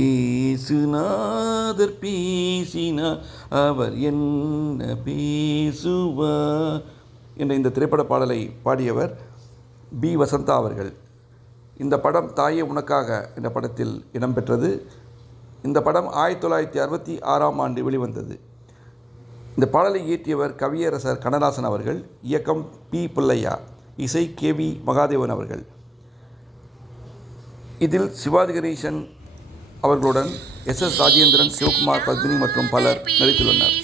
இயேசுநாதர் பேசினார் அவர் என்ன பேசுவார் என்ற இந்த திரைப்பட பாடலை பாடியவர் பி. வசந்தா அவர்கள். இந்த படம் தாயே உனக்காக என்ற படத்தில் இடம்பெற்றது. இந்த படம் 1966ஆம் ஆண்டு வெளிவந்தது. இந்த பாடலை இயற்றியவர் கவியரசர் கண்ணதாசன் அவர்கள். இயக்கம் பி. புல்லையா, இசை கே.வி. மகாதேவன் அவர்கள். இதில் சிவாஜி கணேசன் அவர்களுடன் எஸ்.எஸ். ராஜேந்திரன், சிவகுமார், பத்மினி மற்றும் பலர் நடித்துள்ளனர்.